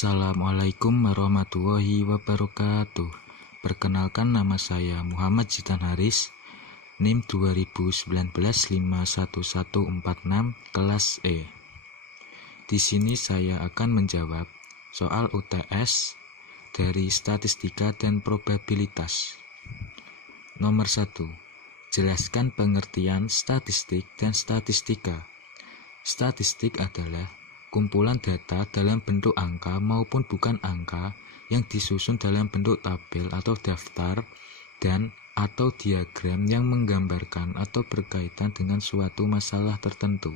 Assalamualaikum warahmatullahi wabarakatuh. Perkenalkan, nama saya Muhammad Zitan Haris, NIM 2019-51146, kelas E. Di sini saya akan menjawab soal UTS dari statistika dan probabilitas. Nomor 1. Jelaskan pengertian statistik dan statistika. Statistik adalah kumpulan data dalam bentuk angka maupun bukan angka yang disusun dalam bentuk tabel atau daftar dan atau diagram yang menggambarkan atau berkaitan dengan suatu masalah tertentu.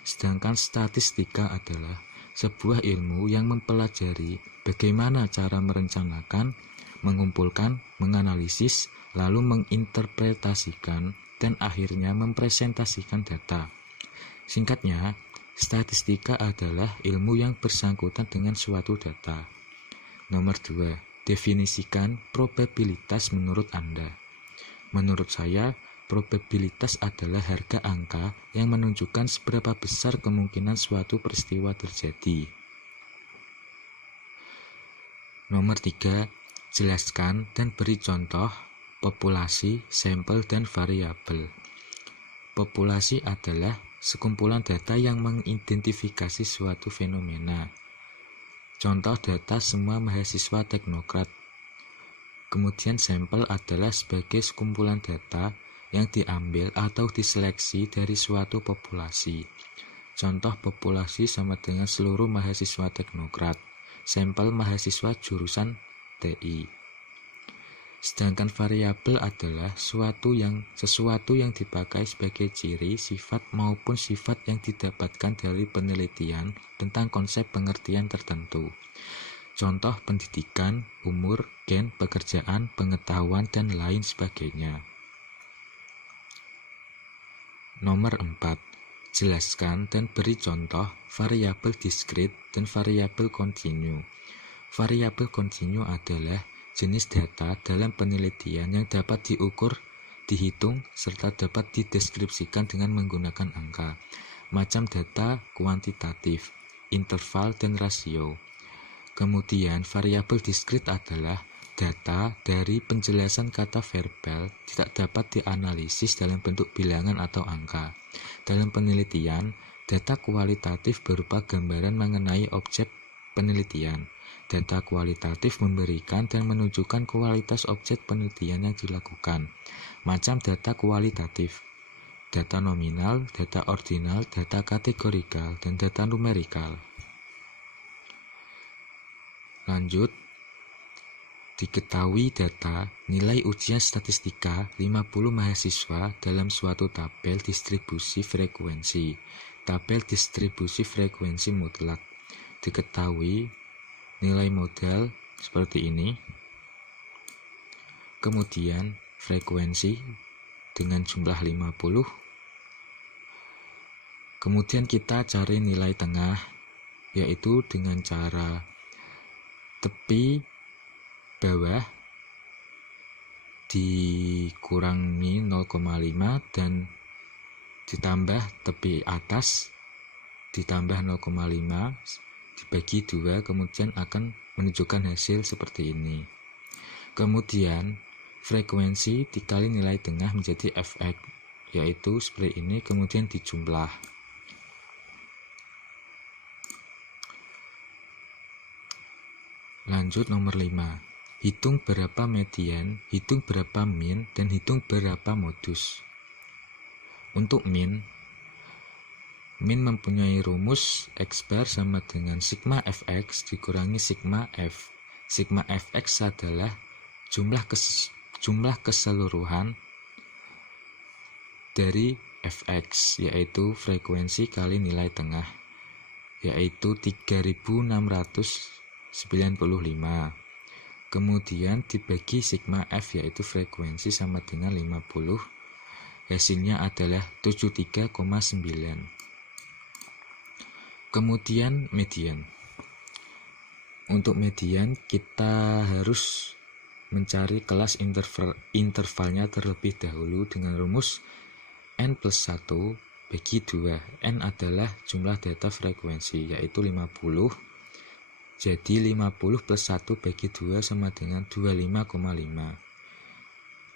Sedangkan statistika adalah sebuah ilmu yang mempelajari bagaimana cara merencanakan, mengumpulkan, menganalisis, lalu menginterpretasikan, dan akhirnya mempresentasikan data. Singkatnya, statistika adalah ilmu yang bersangkutan dengan suatu data. Nomor 2. Definisikan probabilitas menurut Anda. Menurut saya, probabilitas adalah harga angka yang menunjukkan seberapa besar kemungkinan suatu peristiwa terjadi. Nomor 3. Jelaskan dan beri contoh populasi, sampel, dan variabel. Populasi adalah sekumpulan data yang mengidentifikasi suatu fenomena. Contoh data semua mahasiswa teknokrat. Kemudian sampel adalah sebagai sekumpulan data yang diambil atau diseleksi dari suatu populasi. Contoh populasi sama dengan seluruh mahasiswa teknokrat. Sampel mahasiswa jurusan TI. Sedangkan variabel adalah sesuatu yang dipakai sebagai ciri, sifat maupun sifat yang didapatkan dari penelitian tentang konsep pengertian tertentu. Contoh pendidikan, umur, gen, pekerjaan, pengetahuan, dan lain sebagainya. Nomor 4. Jelaskan dan beri contoh variabel diskrit dan variabel kontinu. Variabel kontinu adalah jenis data dalam penelitian yang dapat diukur, dihitung, serta dapat dideskripsikan dengan menggunakan angka. Macam data kuantitatif, interval, dan rasio. Kemudian variabel diskrit adalah data dari penjelasan kata verbal tidak dapat dianalisis dalam bentuk bilangan atau angka. Dalam penelitian, data kualitatif berupa gambaran mengenai objek penelitian. Data kualitatif memberikan dan menunjukkan kualitas objek penelitian yang dilakukan. Macam data kualitatif: data nominal, data ordinal, data kategorikal, dan data numerikal. Lanjut, diketahui data nilai ujian statistika 50 mahasiswa dalam suatu tabel distribusi frekuensi. Tabel distribusi frekuensi mutlak. Diketahui nilai modal seperti ini. Kemudian frekuensi dengan jumlah 50. Kemudian kita cari nilai tengah, yaitu dengan cara tepi bawah dikurangi 0,5 dan ditambah tepi atas ditambah 0,5 dibagi 2, kemudian akan menunjukkan hasil seperti ini. Kemudian frekuensi dikali nilai tengah menjadi fx, yaitu seperti ini, kemudian dijumlah. Lanjut nomor 5. Hitung berapa median, hitung berapa min, dan hitung berapa modus. Untuk min mempunyai rumus X bar sama dengan sigma fx dikurangi sigma f. Sigma fx adalah jumlah keseluruhan dari fx, yaitu frekuensi kali nilai tengah, yaitu 3695. Kemudian dibagi sigma f, yaitu frekuensi sama dengan 50. Hasilnya adalah 73,9. Kemudian median. Untuk median kita harus mencari kelas intervalnya terlebih dahulu dengan rumus n plus 1 bagi 2. N adalah jumlah data frekuensi, yaitu 50. Jadi 50 plus 1 bagi 2 sama dengan 25,5.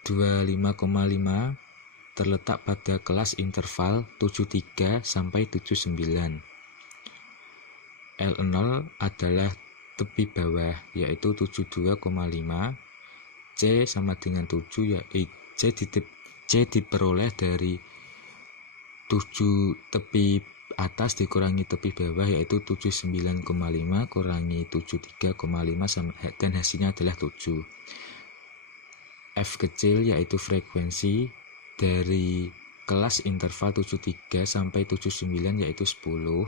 25,5 terletak pada kelas interval 73 sampai 79. L0 adalah tepi bawah, yaitu 72,5. C sama dengan 7, C diperoleh dari 7 tepi atas dikurangi tepi bawah, yaitu 79,5 kurangi 73,5 dan hasilnya adalah 7. F kecil yaitu frekuensi dari kelas interval 73 sampai 79 yaitu 10.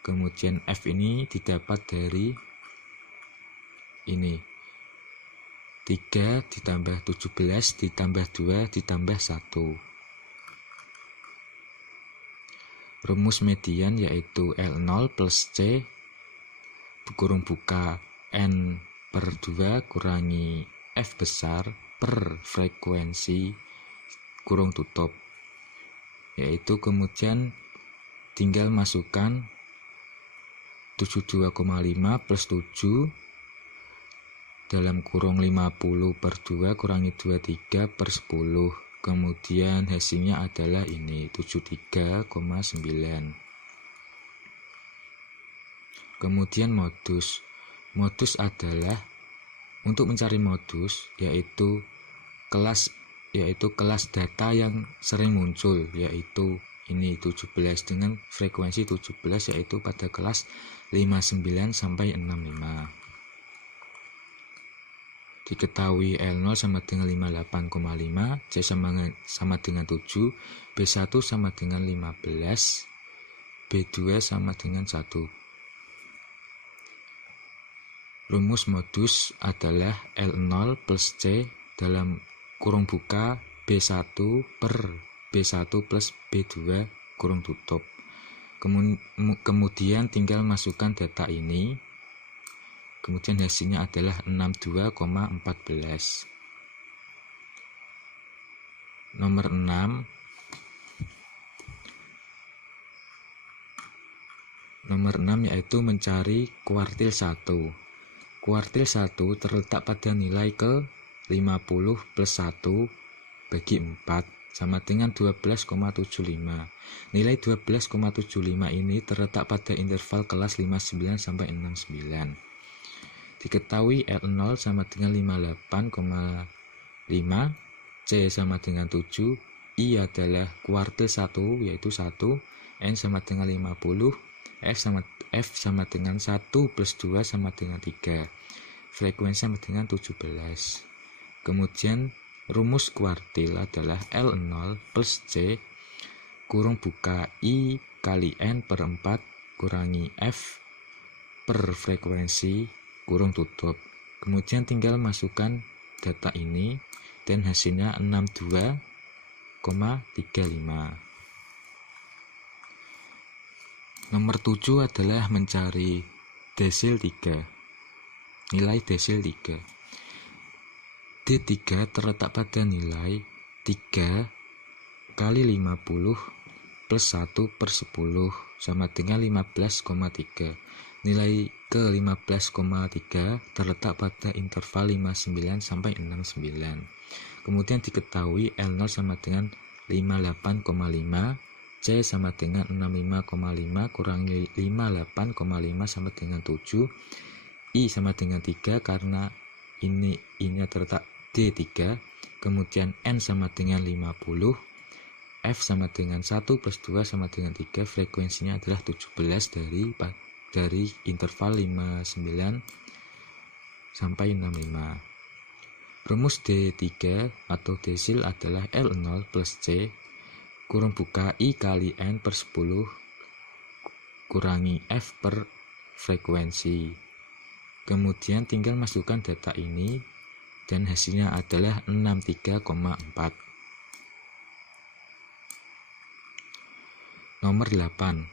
Kemudian F ini didapat dari ini 3 ditambah 17 ditambah 2 ditambah 1. Rumus median yaitu L0 plus C kurung buka N per 2 kurangi F besar per frekuensi kurung tutup, yaitu kemudian tinggal masukkan 72,5 plus 7 dalam kurung 50 per 2 kurangi 23 per 10, kemudian hasilnya adalah ini 73,9. Kemudian modus adalah untuk mencari modus yaitu kelas data yang sering muncul, yaitu ini 17 dengan frekuensi 17 yaitu pada kelas 59 sampai 65. Diketahui L0 sama dengan 58,5, C sama dengan 7, B1 sama dengan 15, B2 sama dengan 1. Rumus modus adalah L0 plus C dalam kurung buka B1 per B1 plus B2 kurung tutup. Kemudian tinggal masukkan data ini. Kemudian hasilnya adalah 62,14. Nomor 6. Nomor 6 yaitu mencari kuartil 1. Kuartil 1 terletak pada nilai ke 50 plus 1 bagi 4 sama dengan 12,75. Nilai 12,75 ini terletak pada interval kelas 59 sampai 69. Diketahui L0 sama dengan 58,5, C sama dengan 7, I adalah kuartil 1 yaitu 1, N sama dengan 50, F sama dengan 1 plus 2 sama dengan 3. Frekuensi sama dengan 17. Kemudian rumus kuartil adalah L0 plus C kurung buka I kali N per 4 kurangi F per frekuensi kurung tutup. Kemudian tinggal masukkan data ini dan hasilnya 62,35. Nomor 7 adalah mencari desil 3. Nilai desil 3. D3 terletak pada nilai 3 kali 50 plus 1 per 10 sama dengan 15,3. Nilai ke 15,3 terletak pada interval 59 sampai 69. Kemudian diketahui L0 sama dengan 58,5, C sama dengan 65,5 kurangi 58,5 sama dengan 7, I sama dengan 3 karena ini terletak D3, kemudian N sama dengan 50, F sama dengan 1 plus 2 sama dengan 3, frekuensinya adalah 17 dari interval 59 sampai 65. Rumus D3 atau desil adalah L0 plus C kurung buka I kali N per 10 kurangi F per frekuensi. Kemudian tinggal masukkan data ini dan hasilnya adalah 63,4. Nomor 8.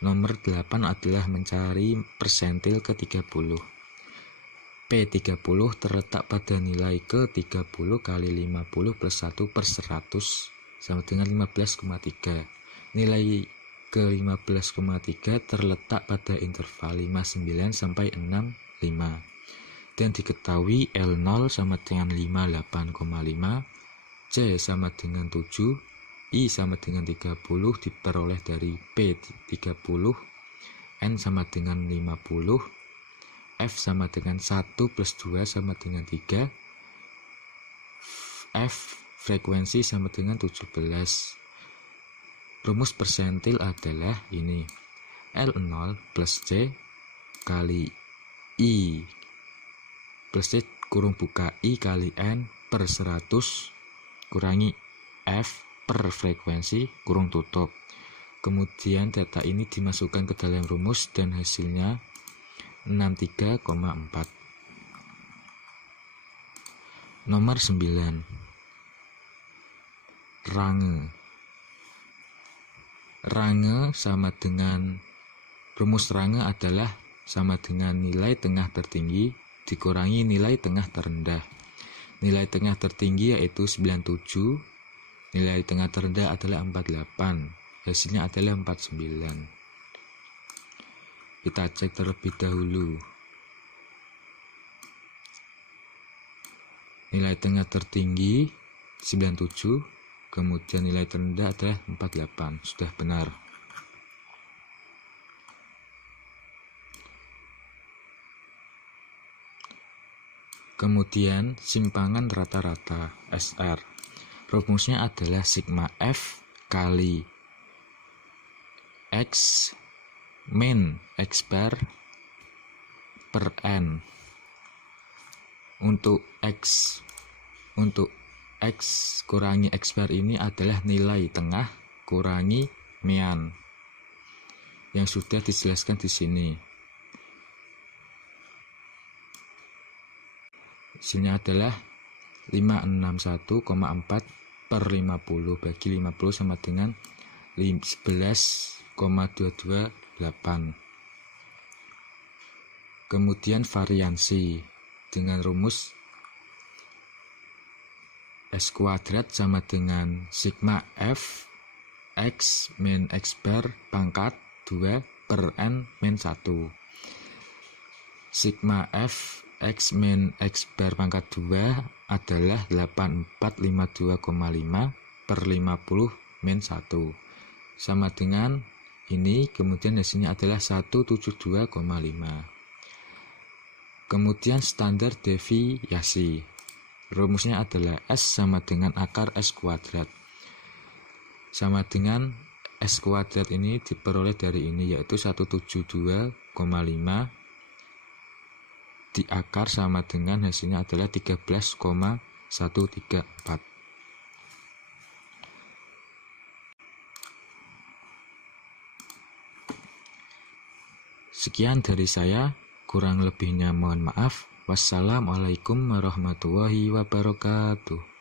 Nomor 8 adalah mencari persentil ke-30. P30 terletak pada nilai ke-30 kali 50 plus 1 per 100 sama dengan 15,3. Nilai ke 15,3 terletak pada interval 59 sampai 65 dan diketahui L0 sama dengan 58,5, C sama dengan 7, I sama dengan 30 diperoleh dari P 30, N sama dengan 50, F sama dengan 1 plus 2 sama dengan 3, F frekuensi sama dengan 17. Rumus persentil adalah ini, L0 plus C kali I plus C kurung buka I kali N per 100 kurangi F per frekuensi kurung tutup. Kemudian data ini dimasukkan ke dalam rumus dan hasilnya 63,4. Nomor 9. Range sama dengan, rumus range adalah sama dengan nilai tengah tertinggi dikurangi nilai tengah terendah. Nilai tengah tertinggi yaitu 97, nilai tengah terendah adalah 48, hasilnya adalah 49. Kita cek terlebih dahulu. Nilai tengah tertinggi 97, kemudian nilai terendah adalah 48, sudah benar. Kemudian simpangan rata-rata SR. Rumusnya adalah sigma F kali X min X bar per N. Untuk X kurangi X bar ini adalah nilai tengah kurangi mean yang sudah dijelaskan di sini. Hasilnya adalah 561,4 per 50 bagi 50 sama dengan 11,228. Kemudian variansi dengan rumus S kuadrat sama dengan sigma F X min X bar pangkat 2 per N min 1. Sigma F X min X bar pangkat 2 adalah 8452,5 per 50 min 1 sama dengan ini, kemudian hasilnya adalah 172,5. Kemudian standar deviasi, rumusnya adalah S sama dengan akar S kuadrat sama dengan S kuadrat ini diperoleh dari ini, yaitu 172,5 di akar sama dengan hasilnya adalah 13,134. Sekian dari saya, kurang lebihnya mohon maaf. Wassalamualaikum warahmatullahi wabarakatuh.